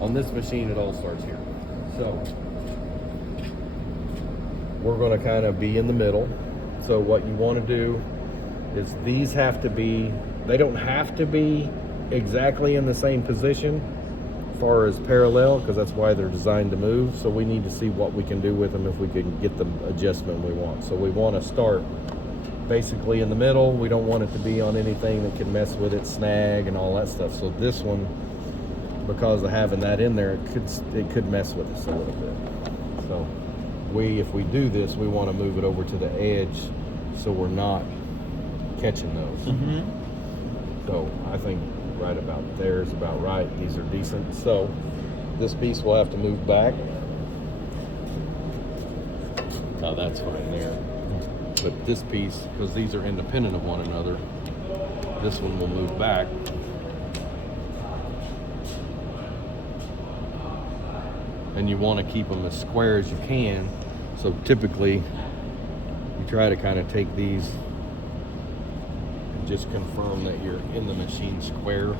On this machine, it all starts here. So we're going to kind of be in the middle. So what you want to do is these have to be, they don't have to be exactly in the same position as far as parallel, because that's why they're designed to move. So we need to see what we can do with them if we can get the adjustment we want. So we want to start basically in the middle. We don't want it to be on anything that can mess with it, snag and all that stuff. So this one, because of having that in there, it could mess with us a little bit. So if we do this, we want to move it over to the edge so we're not catching those. So I think right about there is about right. These are decent. So this piece will have to move back. Oh, that's fine there. But this piece, because these are independent of one another, this one will move back. And you want to keep them as square as you can. So typically, you try to kind of take these and just confirm that you're in the machine square.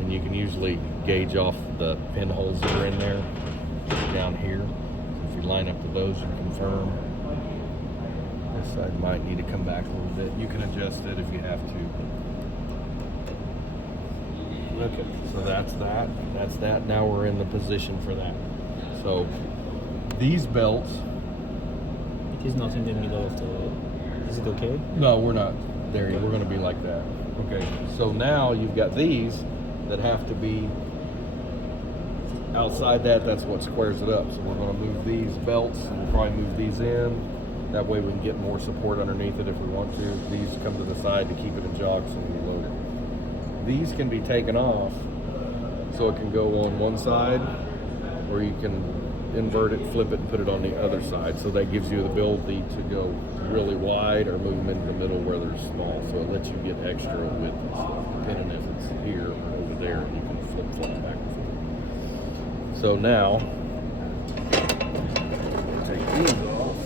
And you can usually gauge off the pinholes that are in there down here. So if you line up to those, you confirm. This side might need to come back a little bit. You can adjust it if you have to. Okay, so that's that. That's that. Now we're in the position for that. So these belts. It is not in the middle of the. Is it okay? No, we're not there yet. We're going to be like that. Okay, so now you've got these that have to be outside that. That's what squares it up. So we're going to move these belts, and we'll probably move these in. That way we can get more support underneath it if we want to. These come to the side to keep it in jog so we load it. These can be taken off so it can go on one side, or you can invert it, flip it, and put it on the other side. So that gives you the ability to go really wide or move them into the middle where they're small. So it lets you get extra width and stuff, depending if it's here or over there. You can flip back and forth. So now, take these off.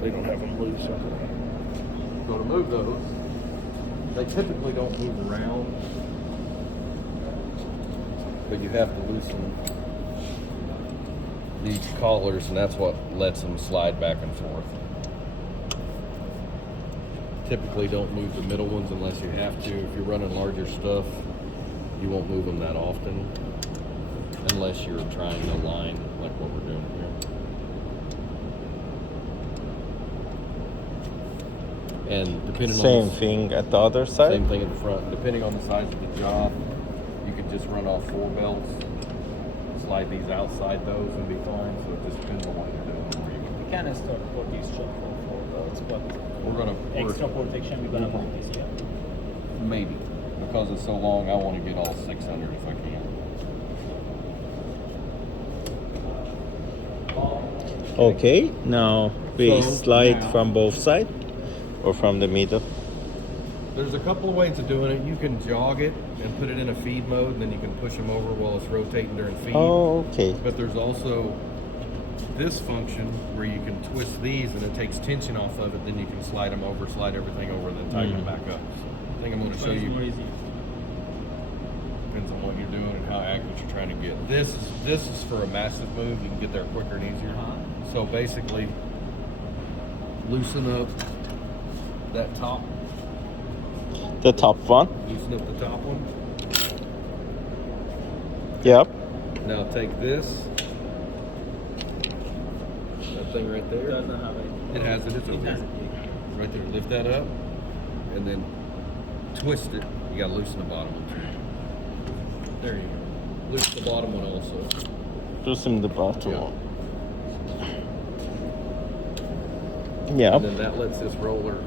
They don't have them loose. So to move those, they typically don't move around, but you have to loosen these collars, and that's what lets them slide back and forth. Typically don't move the middle ones unless you have to. If you're running larger stuff, you won't move them that often, unless you're trying to line like what we're doing here. And depending same thing at the other side? Same thing in the front. Depending on the size of the job, you could just run off 4 belts, slide these outside those and be fine. So it just depends on what you're doing. We can start for this shop for belts, but we're gonna extra protection we're gonna want this, yeah. Maybe. Because it's so long, I want to get all 600 if I can. Okay, now we So slide now, from both sides or from the middle? There's a couple of ways of doing it. You can jog it and put it in a feed mode, and then you can push them over while it's rotating during feed. Oh, okay. But there's also this function where you can twist these and it takes tension off of it, then you can slide them over, slide everything over, and then tighten them back up. So I think I'm going to show you. Depends on what you're doing and how accurate you're trying to get. This is for a massive move. You can get there quicker and easier. So basically, loosen up that top. The top one? Loosen up the top one. Yep. Now take this. That thing right there. It doesn't have it. It has it. It's over there. Right there. Lift that up, and then twist it. You gotta loosen the bottom one too. There you go. Loosen the bottom one also. Loosen the bottom Yeah. one. Yeah. And then that lets this roller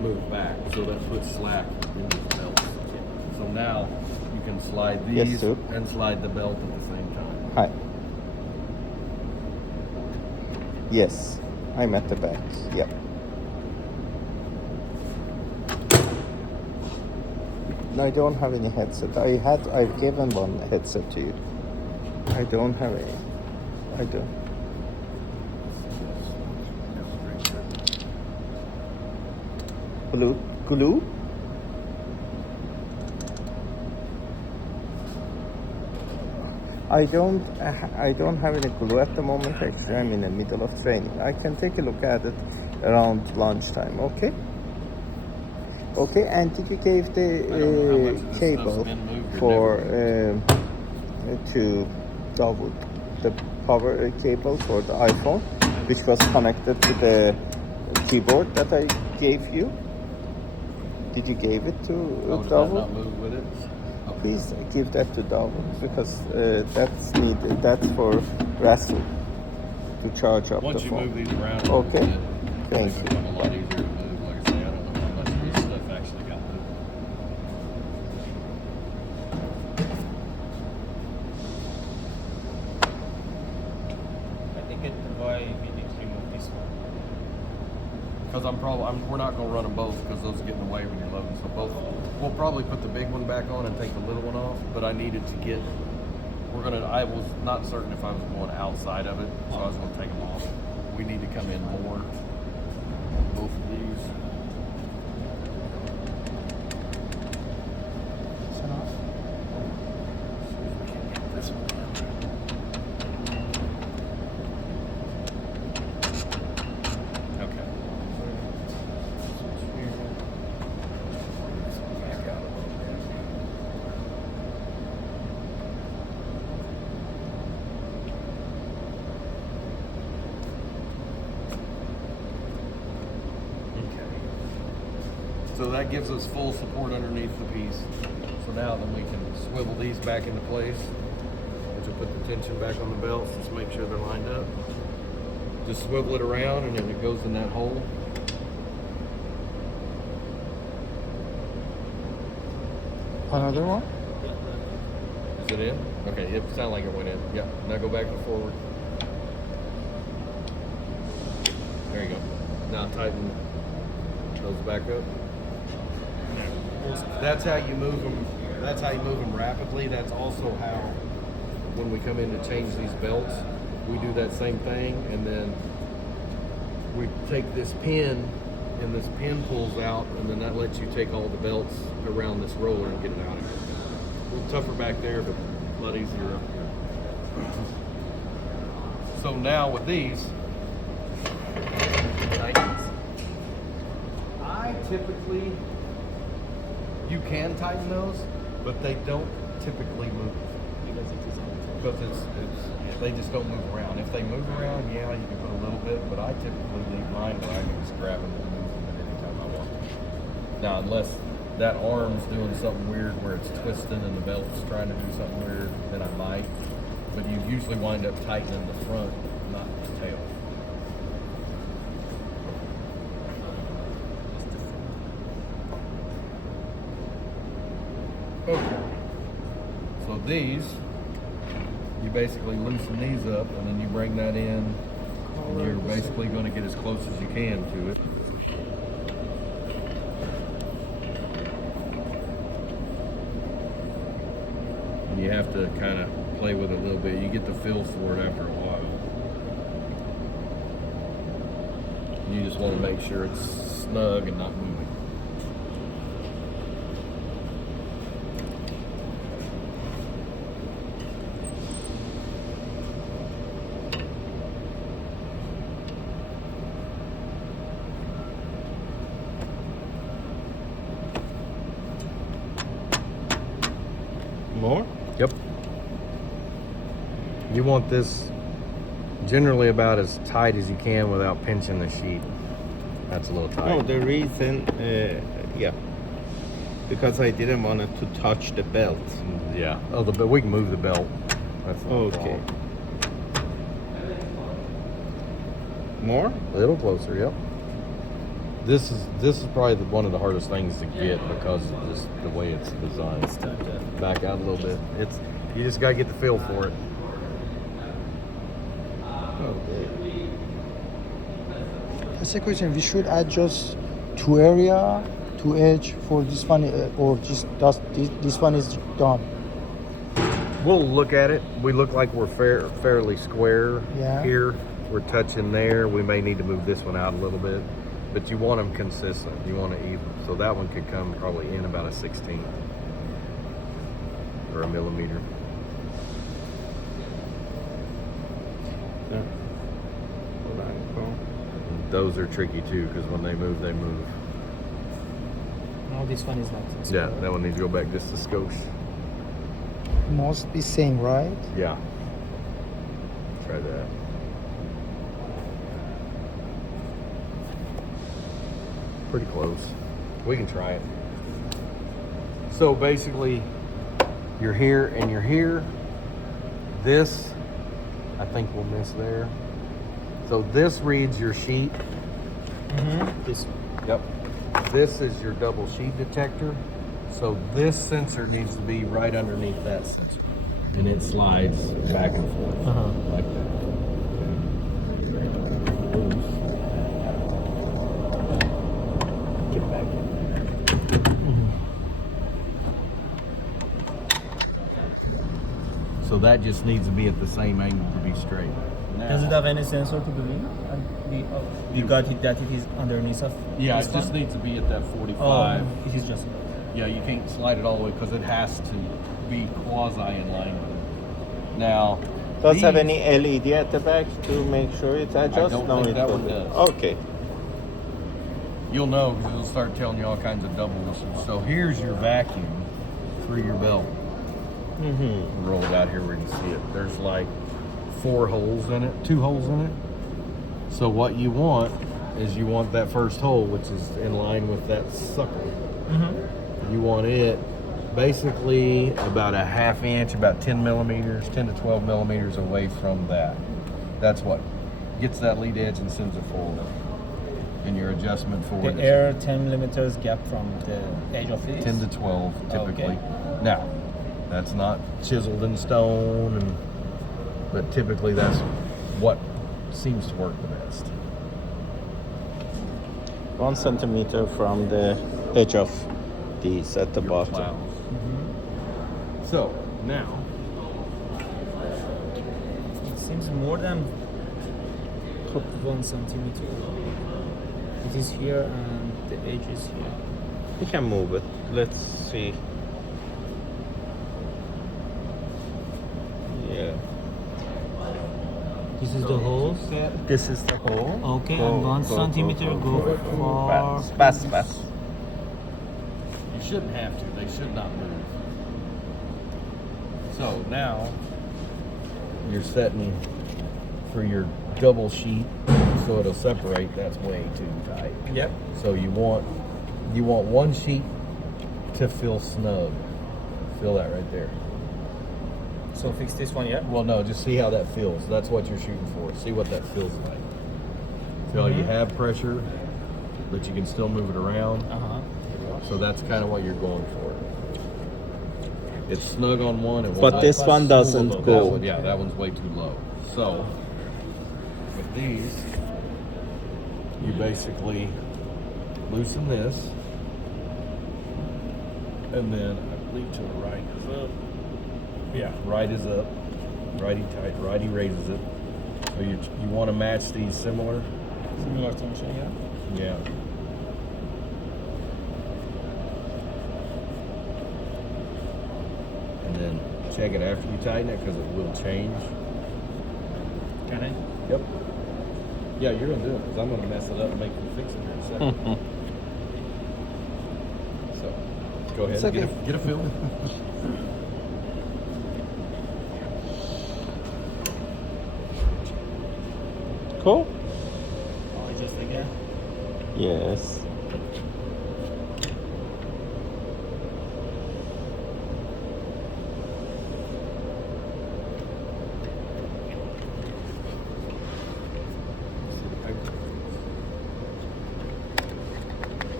move back, so that puts slack in these belts. So now you can slide Yes, these sir. and slide the belt at the same time. Hi. Yes, I'm at the back. Yep. No, I don't have any headset. I've given one headset to you. I don't have any. I don't. glue? I don't have any glue at the moment. Actually, I'm in the middle of training. I can take a look at it around lunchtime. Okay. Okay. And did you give the cable for to Dawood, the power cable for the iPhone, which was connected to the keyboard that I gave you? Did you give it to Does that Dawood? not move with it? Please give that to Dawood because that's needed. That's for Russell to charge up Once the you phone. move these around, Okay. it Thank makes you. it become a lot easier to move. Like I say, I don't know how much of this stuff actually got moved. I think it why we need to remove this one. Because we're not going to run them both because those get in the way when you're loading. So both, we'll probably put the big one back on and take the little one off. But I needed to get, I was not certain if I was going outside of it, so I was going to take them off. We need to come in more on both of these. See if we can get this one down. Okay. Back out a little bit. Okay. So that gives us full support underneath the piece. So now then we can swivel these back into place. Which will put the tension back on the belts. Just make sure they're lined up. Just swivel it around and then it goes in that hole. Another one? Is it in? Okay, it sounded like it went in. Yeah, now go back and forward. There you go. Now tighten those back up. That's how you move them. That's how you move them rapidly. That's also how, when we come in to change these belts, we do that same thing, and then we take this pin, and this pin pulls out, and then that lets you take all the belts around this roller and get it out of here. A little tougher back there, but a lot easier up here. So now with these, I typically, you can tighten those, but they don't typically move. Because it is on. Because they just don't move around. If they move around, yeah, you can put a little bit, but I typically leave mine where I can just grab them and move them at any time I want. Now, unless that arm's doing something weird where it's twisting and the belt's trying to do something weird, then I might. But you usually wind up tightening the front, not the tail. Okay. So these, you basically loosen these up and then you bring that in and you're basically going to get as close as you can to it. And you have to kind of play with it a little bit. You get the feel for it after a while. You just want to make sure it's snug and not moving. More? Yep. You want this generally about as tight as you can without pinching the sheet. That's a little tight. No, the reason, yeah, because I didn't want it to touch the belt. Yeah. Oh, but we can move the belt. That's not a Okay. problem. More? A little closer. Yep. This is probably one of the hardest things to get because of just the way it's designed. It's time to Back out a little bit. You just gotta get the feel for it. Okay. That's a question. We should adjust to area, to edge for this one, or just this one is done. We'll look at it. We look like we're fairly square Yeah. here. We're touching there. We may need to move this one out a little bit. but you want them consistent. You want to even. So that one could come probably in about a 16th or a millimeter. Yeah. Blanco. Those are tricky too because when they move, they move. No, this one is not. Yeah, that one needs to go back just a skosh. Must be same, right? Yeah. Try that. Pretty close. We can try it. So basically, you're here and you're here. This, I think we'll miss there. So this reads your sheet. This. Yep. This is your double sheet detector. So this sensor needs to be right underneath that sensor. And it slides back and forth like that. Get back in there. So that just needs to be at the same angle to be straight. Does it have any sensor to begin? And we got it that it is underneath of. Yeah, this it just one? needs to be at that 45. Oh, it is just. Yeah, you can't slide it all the way because it has to be quasi in line with it. Now, Does it have these- any LED at the back to make sure it adjusts? don't No, think it that one doesn't. does. Okay. You'll know because it'll start telling you all kinds of double whistles. So here's your vacuum through your belt. Mm-hmm. Roll it out here where you can see it. There's like 4 holes in it, 2 holes in it. So what you want is you want that first hole, which is in line with that sucker. You want it basically about a half inch, about 10 millimeters, 10 to 12 millimeters away from that. That's what gets that lead edge and sends it forward. And your adjustment forward The is air 10 millimeters gap from the edge of it. 10 to 12 typically. Okay. Now, that's not chiseled in stone, but typically that's what seems to work the best. 1 centimeter from the edge of these at the Your bottom. plows. So, now, It seems more than 1 centimeter. It is here and the edge is here. You can move it. Let's see. Yeah. This is the hole. This is the hole. Okay, and 1 centimeter go for. Pass. you shouldn't have to. They should not move. So now, you're setting for your double sheet so it'll separate. That's way too tight. Yep. So you want one sheet to feel snug. Feel that right there. So fix this one, yeah? Well, no, just see how that feels. That's what you're shooting for. See what that feels like. Feel you have pressure, but you can still move it around. So that's kind of what you're going for. It's snug on one. It But won't- this one doesn't That go. one, yeah, that one's way too low. So with these, you basically loosen this, and then I believe to the right is up. Yeah, right is up. Righty tight. Righty raises it. So you want to match these similar. Similar tension, yeah? Yeah. And then check it after you tighten it because it will change. Can I? Yep. Yeah, you're gonna do it because I'm gonna mess it up and make you fix it here in a second. So, go ahead. It's okay. Get a feel. Cool? Oh, just again? Yes.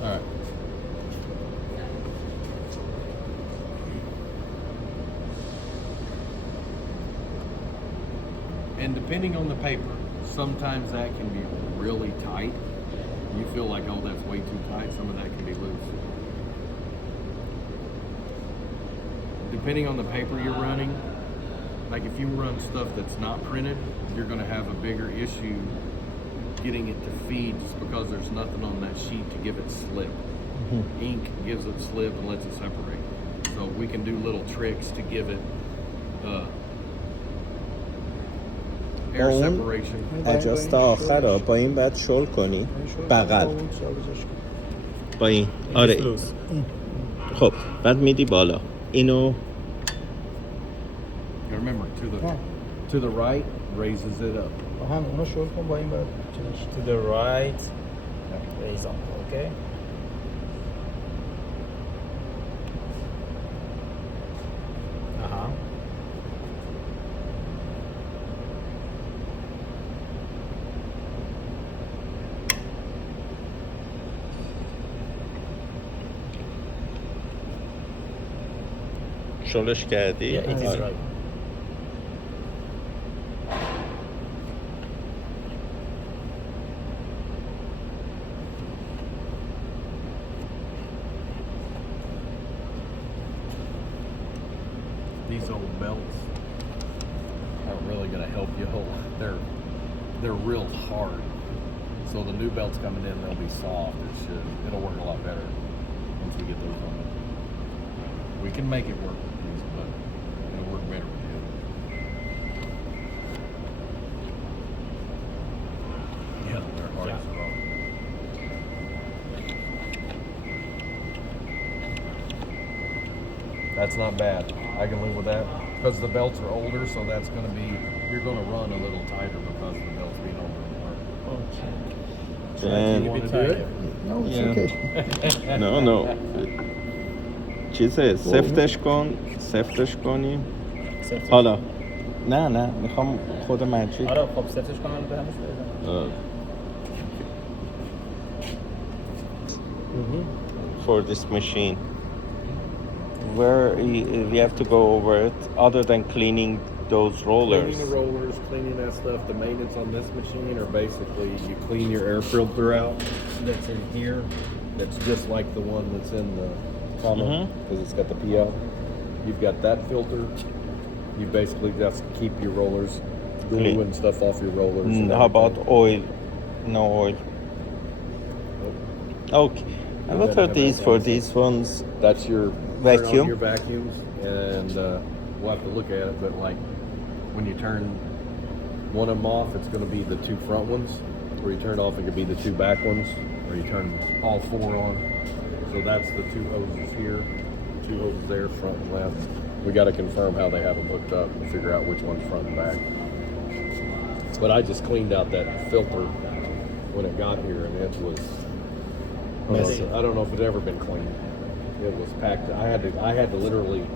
All right. And depending on the paper, sometimes that can be really tight. You feel like, oh, that's way too tight. Some of that can be loose. Depending on the paper you're running, like if you run stuff that's not printed, you're going to have a bigger issue getting it to feed just because there's nothing on that sheet to give it slip. Ink gives it slip and lets it separate. So we can do little tricks to give it air اون separation. اجاست تا آخر ها با این باید شل کنی بغل با این آره خب بعد میدی بالا اینو And remember, to the right raises it up. هم اونو شل کن با این بعد To the right. Raise up. Okay. Uh-huh. شلش کردی Yeah, it is آره. right. These old belts aren't really going to help you a whole lot. They're real hard. So the new belts coming in, they'll be soft. It'll work a lot better once we get those on. We can make it work with these, but it'll work better with the others. Yeah, they're hard as rock. That's not bad. I can live with that because the belts are older, so that's going to be, you're going to run a little tighter because of the belts being older. And You want to do it? No, it's Yeah. okay. no چیزه سفتش کنیم Safety. حالا نه میخوام خود مجید آره خب سفتش کنم به همش بدم. for this machine where we have to go over it other than cleaning those rollers. Cleaning the rollers, cleaning that stuff. The maintenance on this machine are basically you clean your air filter out that's in here. That's just like the one that's in the funnel because it's got the PL. You've got that filter. You basically just keep your rollers, glue Clean. and stuff off your rollers. and How about everything. oil? No oil. Okay. And what are these for these ones? That's your Vacuum? turn on your vacuums, and we'll have to look at it. But like when you turn one of them off, it's going to be the two front ones. Where you turn off, it could be the two back ones. Or you turn all four on. So that's the two hoses here, two hoses there, front and left. We got to confirm how they have them hooked up and figure out which one's front and back. But I just cleaned out that filter when it got here, and it was Messy. I don't know if it's ever been cleaned. It was packed. I had to literally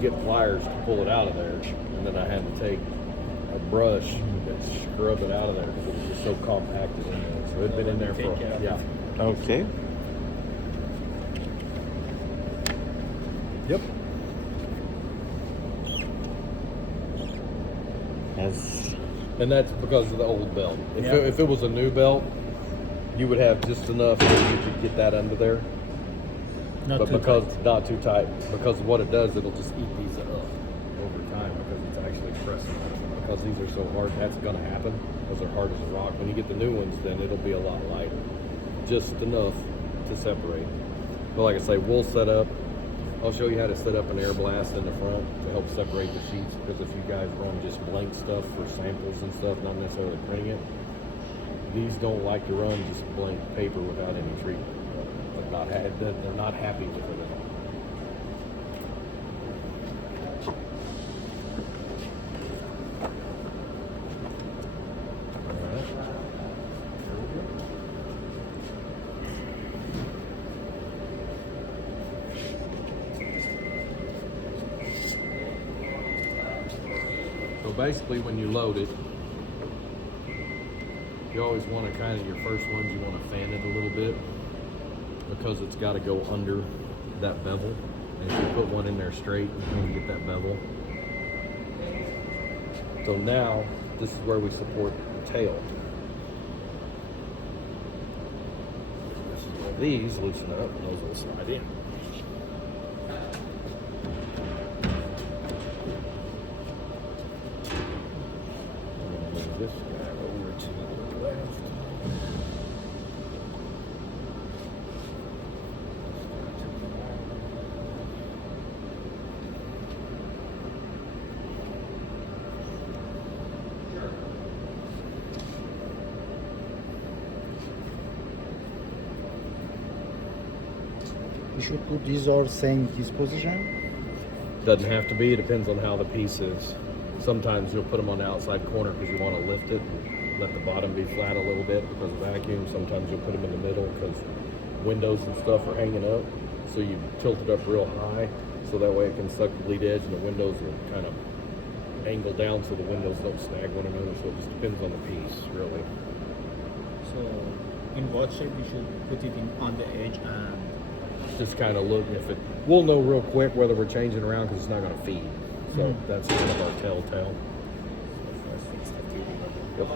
get pliers to pull it out of there, and then I had to take a brush and scrub it out of there because it was just so compacted in there. So it'd been in there for Okay. Yep. Yes. And that's because of the old belt. If it was a new belt, you would have just enough that you could get that under there. Not But too because tight. not too tight, because what it does, it'll just eat these up over time because it's actually pressing them. Because these are so hard, that's going to happen because they're hard as a rock. When you get the new ones, then it'll be a lot lighter, just enough to separate. But like I say, we'll set up. I'll show you how to set up an air blast in the front to help separate the sheets. Because if you guys run just blank stuff for samples and stuff, not necessarily printing it, these don't like to run just blank paper without any treatment. They're not happy with it at all. So basically when you load it, you always want to kind of, your first ones, you want to fan it a little bit because it's got to go under that bevel. And if you put one in there straight, you can get that bevel. So now, this is where we support the tail. This is where these loosen up and those will slide in. I'm gonna move this guy over to the left. we should put these or same this position? Doesn't have to be. It depends on how the piece is. Sometimes you'll put them on the outside corner because you want to lift it and let the bottom be flat a little bit because of vacuum. Sometimes you'll put them in the middle because windows and stuff are hanging up. So you tilt it up real high so that way it can suck the lead edge and the windows will kind of angle down so the windows don't snag one another. So it just depends on the piece, really. So, in what shape we should put it in on the edge and Just kind of look if it. We'll know real quick whether we're changing around because it's not going to feed. So that's kind of our telltale. Yep.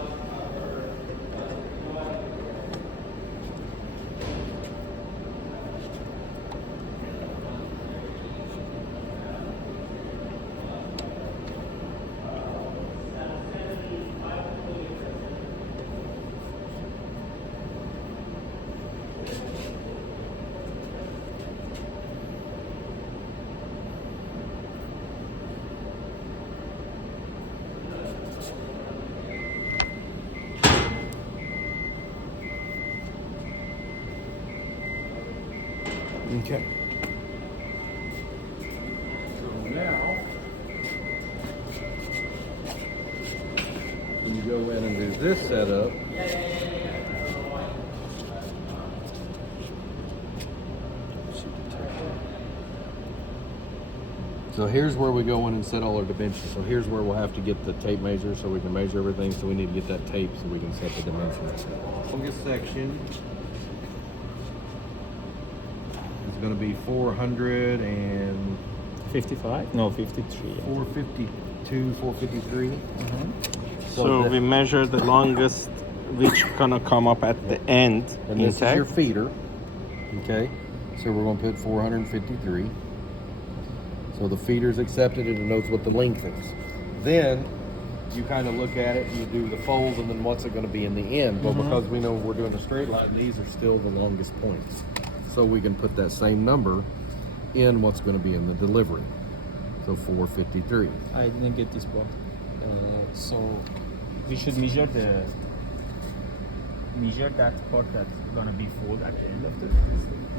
Okay. So now, when you go in and do this setup, so here's where we go in and set all our dimensions. So here's where we'll have to get the tape measure so we can measure everything. So we need to get that tape so we can set the dimensions. Longest section is going to be 400 and 55? No, 53. 452, 453. So we measure the longest, which gonna come up at the end. And this is intact. your feeder. Okay, so we're going to put 453. So the feeder's accepted and it knows what the length is. Then you kind of look at it and you do the folds and then what's it going to be in the end. But because we know we're doing a straight line, these are still the longest points. So we can put that same number in what's going to be in the delivery. So 453. I didn't get this part. So we should measure that part that's gonna be fold at the end of the.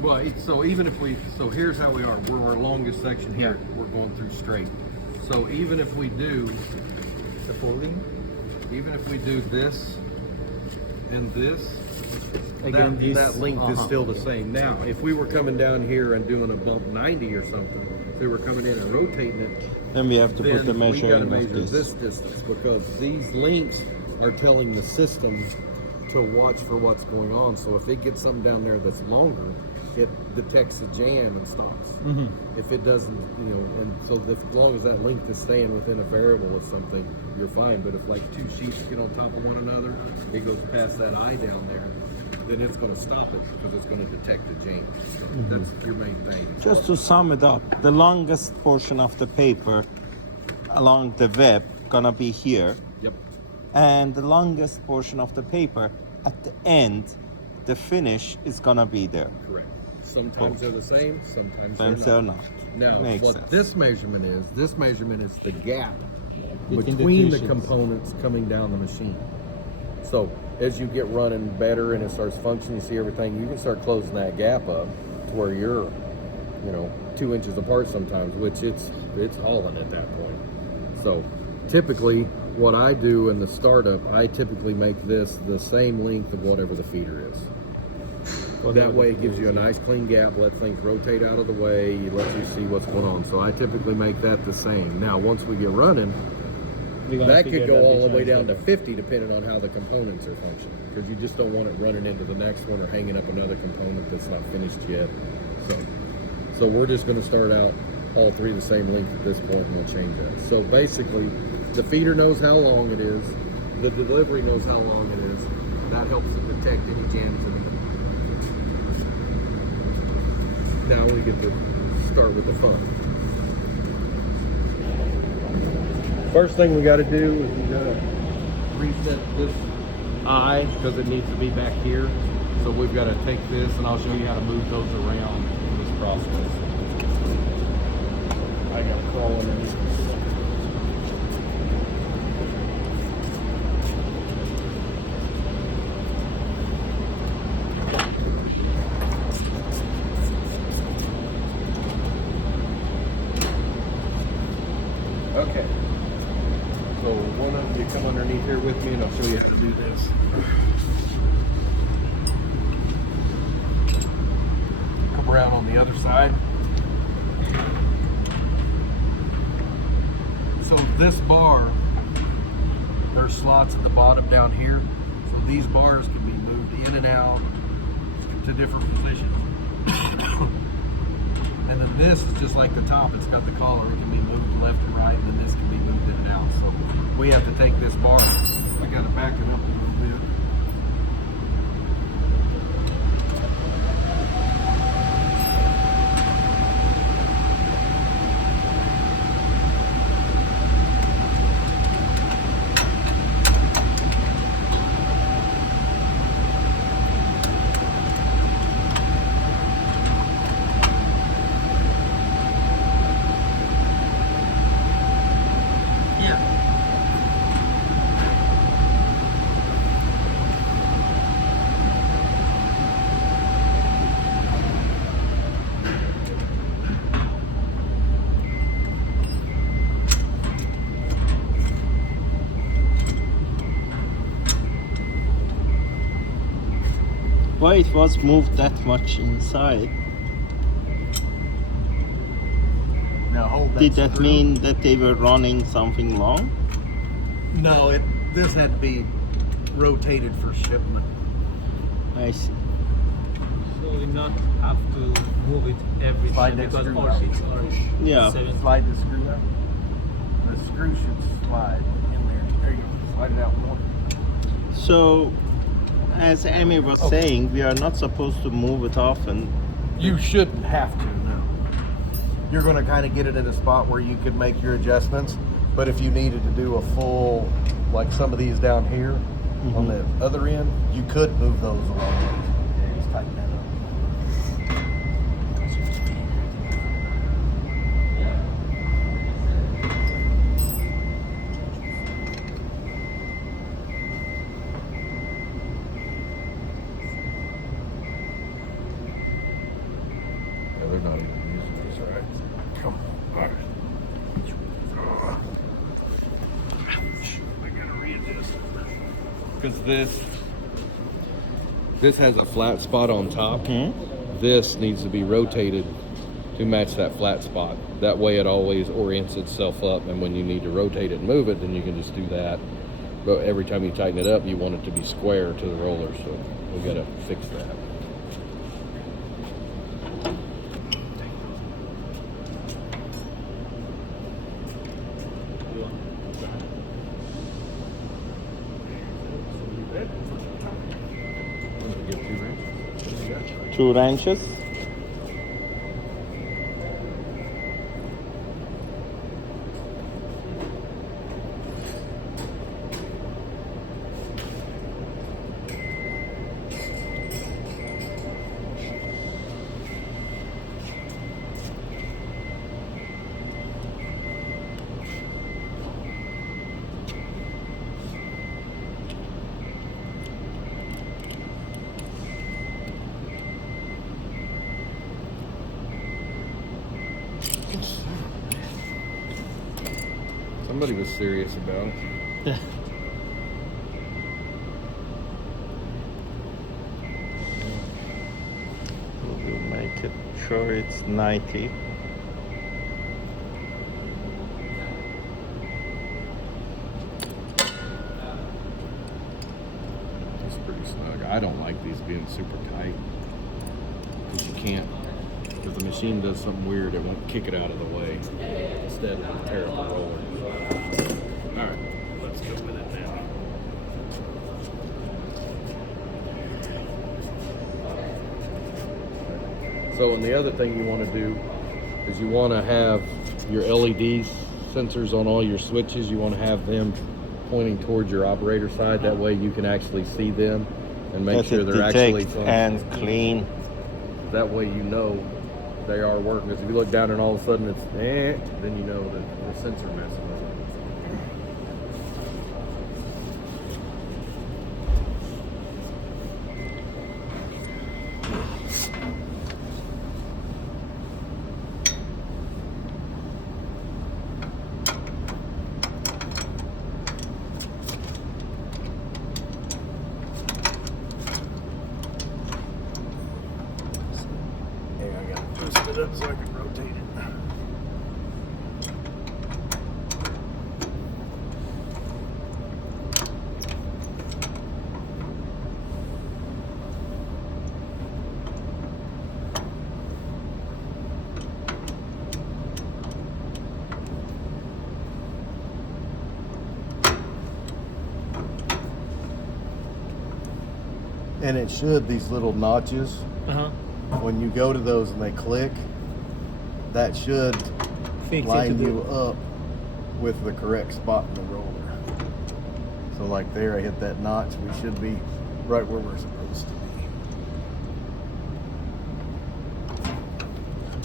Well, so even if so here's how we are. We're our longest section here. We're going through straight. So even if we do The folding. Even if we do this and this, Again, that length is still the same. Now, if we were coming down here and doing a bump 90 or something, if we were coming in and rotating it, Then we have to put the then we got to measuring measure of this distance because these links are telling the system to watch for what's going on. So if it gets something down there that's longer, it detects a jam and stops. If it doesn't, and so as long as that length is staying within a variable of something, you're fine. But if like two sheets get on top of one another, it goes past that eye down there, then it's going to stop it because it's going to detect a jam. So that's your main thing. Just to sum it up, the longest portion of the paper along the web gonna be here, Yep. and the longest portion of the paper at the end, the finish is gonna be there. Correct. Sometimes they're the same, sometimes Sometimes they're they're not. not. Now, Makes what sense. this measurement is the gap Between between the the two sheets. components coming down the machine. So as you get running better and it starts functioning, you see everything, you can start closing that gap up to where you're, 2 inches apart sometimes, which it's hauling at that point. So typically what I do in the startup, I typically make this the same length of whatever the feeder is. That way it gives you a nice clean gap, let things rotate out of the way, it lets you see what's going on. So I typically make that the same. Now, once we get running, that could go all the way down to 50 depending on how the components are functioning. Because you just don't want it running into the next one or hanging up another component that's not finished yet. So we're just going to start out all three the same length at this point and we'll change that. So basically, the feeder knows how long it is, the delivery knows how long it is. That helps it detect any jams in the middle. Now we get to start with the fun. First thing we got to do is we got to reset this eye because it needs to be back here. So we've got to take this and I'll show you how to move those around in this process. I got to crawl underneath. underneath here with me and I'll show you how to do this. Come around on the other side. So this bar, there's slots at the bottom down here. So these bars can be moved in and out to different positions. And then this is just like the top, it's got the collar, it can be moved left and right, and then this can be moved in and out. So we have to take this bar, I gotta back it up a little bit. Why it was moved that much inside? Now hold that Did that screw. mean that they were running something long? No, this had to be rotated for shipment. I see. So we not have to move it every Slide time that because screw all out. sheets are Yeah. 7. Slide the screw out. The screw should slide in there. There you go. Slide it out more. So, as Amy was saying, we are not supposed to move it often. You shouldn't have to, no. You're going to kind of get it in a spot where you could make your adjustments. But if you needed to do a full, like some of these down here on the other end, you could move those along. Just tighten that up. Yeah, they're not even using this, right? Come on. All right. I gotta readjust because this has a flat spot on top. This needs to be rotated to match that flat spot. That way it always orients itself up, and when you need to rotate it and move it, then you can just do that. But every time you tighten it up, you want it to be square to the roller, so we gotta fix that. Get 2 wrenches. 2 wrenches. Somebody was serious about it. We'll make it sure it's 90. It's pretty snug. I don't like these being super tight because you can't. If the machine does something weird, it won't kick it out of the way. Instead, it'll tear up the roller. All right, let's go with it now. So, and the other thing you want to do is you want to have your LED sensors on all your switches. You want to have them pointing towards your operator side. That way you can actually see them and make That sure it they're actually detects and clean. That way you know they are working. Because if you look down and all of a sudden it's then you know that the sensor messing with it. it up so I can rotate it. And it should, these little notches, Uh-huh. when you go to those and they click, that should Fix line it to you up with the correct spot in the roller. So like there, I hit that notch, we should be right where we're supposed to be.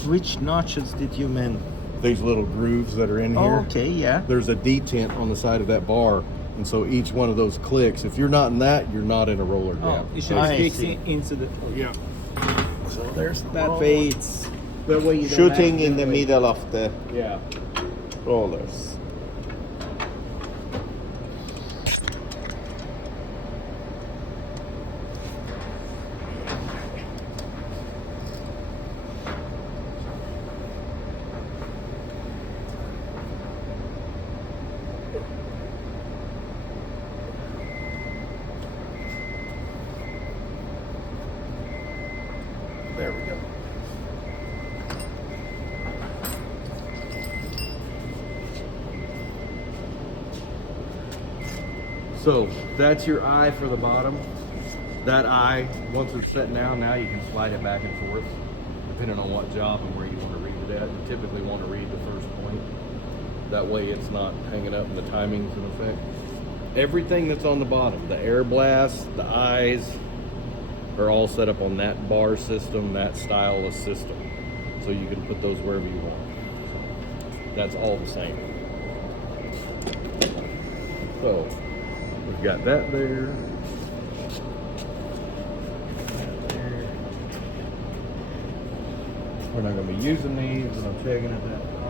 Which notches did you mean? These little grooves that are in here. Oh, okay, yeah. There's a detent on the side of that bar, and so each one of those clicks, if you're not in that, you're not in a roller Oh, gap. it should I fix see. it into the. Yeah. So there's that Oh. fades. That way you don't Shooting in the accidentally- middle of the Yeah. rollers. There we go. So that's your eye for the bottom. That eye, once it's set down, now you can slide it back and forth, depending on what job and where you want to read it at. You typically want to read the first point. That way it's not hanging up and the timing's in effect. Everything that's on the bottom, the air blast, the eyes, are all set up on that bar system, that style of system. So you can put those wherever you want. That's all the same. So we've got that there. We're not going to be using these, but I'm checking it out.